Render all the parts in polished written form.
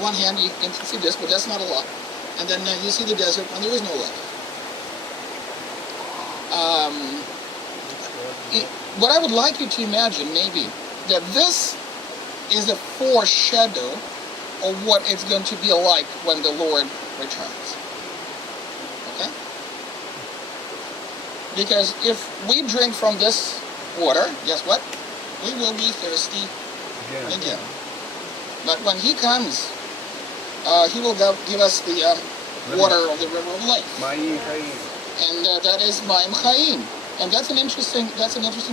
the one hand, you can see this, but that's not a lot. And then you see the desert when there is no life. What I would like you to imagine, maybe, that this is a foreshadow of what it's going to be like when the Lord returns. Okay? Because if we drink from this water, guess what? We will be thirsty again. But when He comes, He will give us the water of the river of life. And that is Ma'im Chaim. And that's an interesting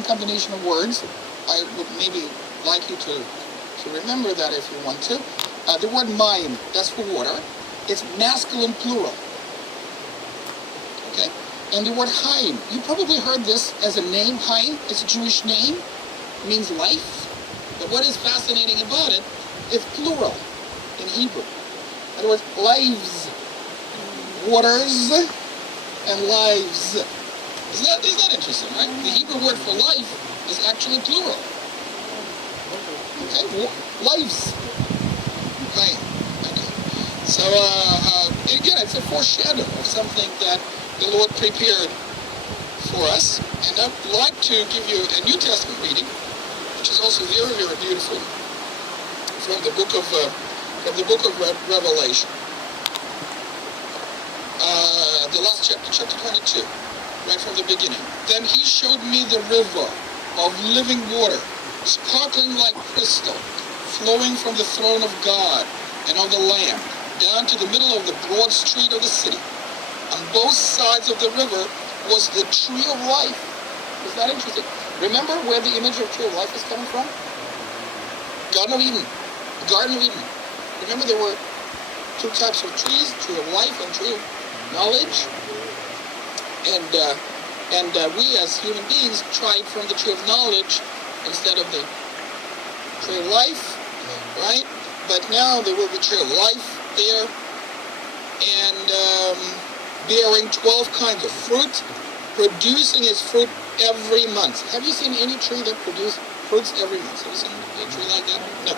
combination of words. I would maybe like you to remember that if you want to. The word Ma'im, that's for water. It's masculine plural. Okay? And the word Chaim, you probably heard this as a name. Chaim, it's a Jewish name. It means life. But what is fascinating about it, it's plural in Hebrew. In other words, lives, waters, and lives. Isn't that interesting, right? The Hebrew word for life is actually plural. Okay? Lives. Right. Okay. So, again, it's a foreshadow of something that the Lord prepared for us. And I'd like to give you a New Testament reading, which is also very, very beautiful, from the book of Revelation. The last chapter, chapter 22, right from the beginning. Then He showed me the river of living water, sparkling like crystal, flowing from the throne of God and of the Lamb, down to the middle of the broad street of the city. On both sides of the river was the tree of life. Is that interesting? Remember where the image of tree of life is coming from? Garden of Eden. Garden of Eden. Remember there were two types of trees, tree of life and tree of knowledge. And we as human beings tried from the tree of knowledge instead of the tree of life, right? But now there will be tree of life there, and bearing 12 kinds of fruit, producing its fruit every month. Have you seen any tree that produces fruits every month? Have you seen a tree like that? No.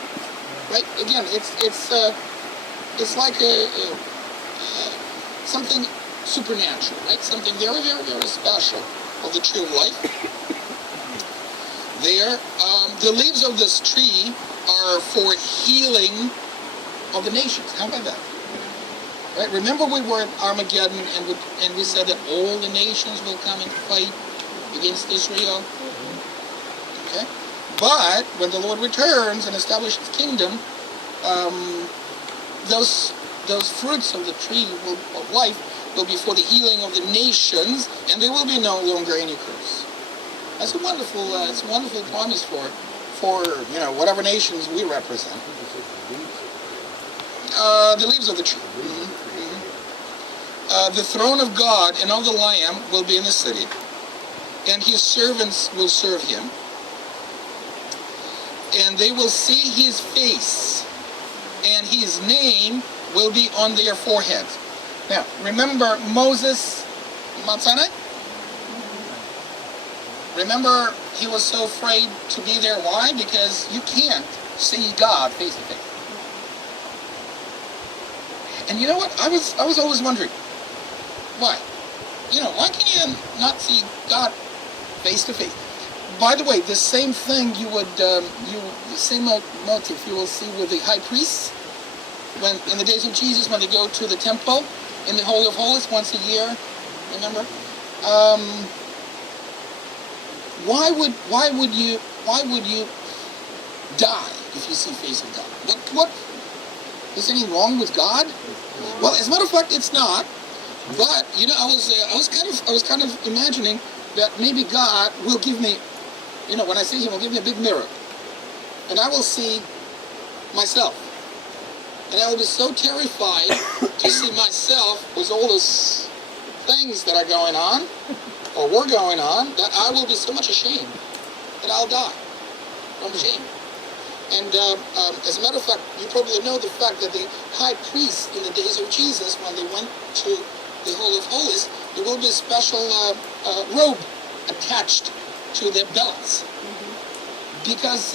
Right? Again, it's like something supernatural, right? Something very, very, very special of the tree of life. There, the leaves of this tree are for healing of the nations. How about that? Right? Remember we were at Armageddon and we said that all the nations will come and fight against Israel. Okay? But when the Lord returns and establishes His kingdom, those fruits of the tree of life will be for the healing of the nations, and there will be no longer any curse. That's a wonderful promise for whatever nations we represent. The leaves of the tree. The throne of God and of the Lamb will be in the city, and His servants will serve Him, and they will see His face, and His name will be on their foreheads. Now, remember Moses, Mount Sinai? Remember he was so afraid to be there. Why? Because you can't see God face to face. And you know what? I was always wondering, why? Why can you not see God face to face? By the way, the same thing the same motive you will see with the high priests when in the days of Jesus when they go to the temple in the Holy of Holies once a year. Remember? Why would you die if you see the face of God? What is anything wrong with God? Well, as a matter of fact, it's not. But I was kind of imagining that maybe God will give me, when I see Him, will give me a big mirror, and I will see myself, and I will be so terrified to see myself with all these things that are going on, or were going on, that I will be so much ashamed that I'll die from shame. And as a matter of fact, you probably know the fact that the high priest in the days of Jesus, when they went to the Holy of Holies, there will be a special robe attached to their belts, because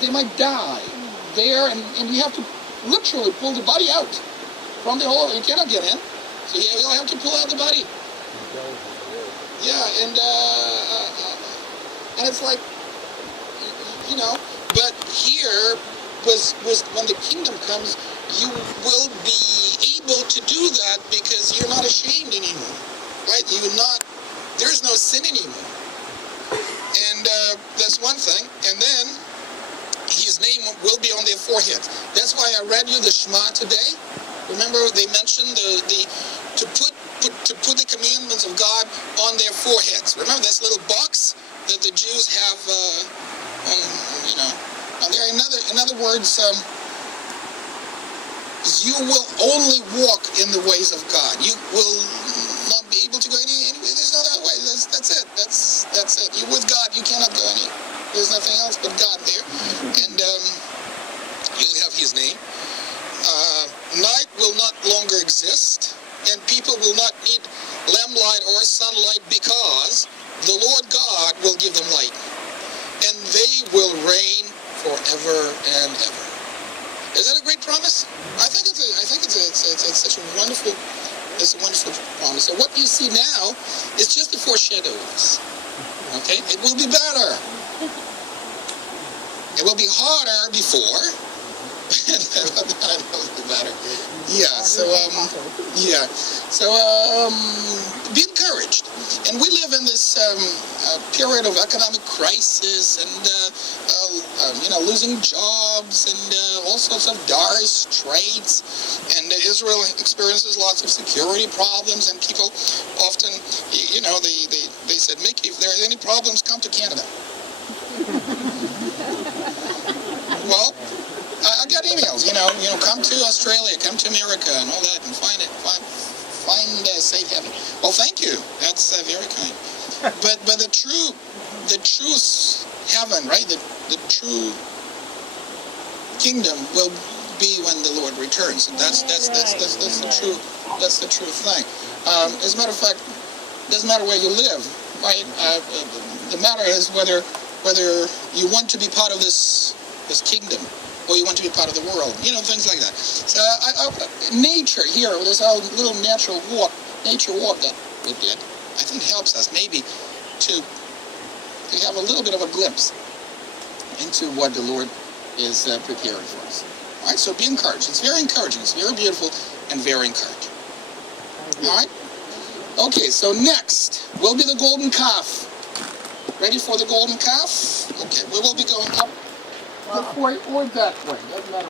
they might die there, and you have to literally pull the body out from the hole. You cannot get in. So you'll have to pull out the body. Yeah, and it's like, but here was when the kingdom comes, you will be able to do that because you're not ashamed anymore, right? There's no sin anymore. And that's one thing. And then his name will be on their foreheads. That's why I read you the Shema today. Remember, they mentioned to put the commandments of God on their foreheads. Remember this little box that the Jews have, And there, in other words, you will only walk in the ways of God. You will not be able to go any way. There's no other way. That's it. That's it. You with God, you cannot go any. There's nothing else but God there, and you'll have His name. Night will not longer exist, and people will not need lamplight or sunlight because the Lord God will give them light, and they will reign forever and ever. Is that a great promise? I think it's such a wonderful promise. So what you see now is just a foreshadow of this. Okay, it will be better. It will be harder before. I know the matter. Yeah. So be encouraged. And we live in this period of economic crisis and losing jobs and all sorts of dire straits. And Israel experiences lots of security problems. And people often, they said, Mickey, if there are any problems, come to Canada. Well, I got emails, come to Australia, come to America, and all that, and find safe heaven. Well, thank you. That's very kind. But the true heaven, right? The true kingdom will be when the Lord returns, and that's the true thing. As a matter of fact, it doesn't matter where you live, right? The matter is whether you want to be part of this kingdom, or you want to be part of the world, things like that. So nature here, this whole little nature walk that we did, I think helps us maybe to have a little bit of a glimpse into what the Lord is preparing for us. All right, so be encouraged. It's very encouraging. It's very beautiful and very encouraging. All right? Okay, so next will be the golden calf. Ready for the golden calf? Okay, we will be going up. Or that way. Doesn't matter.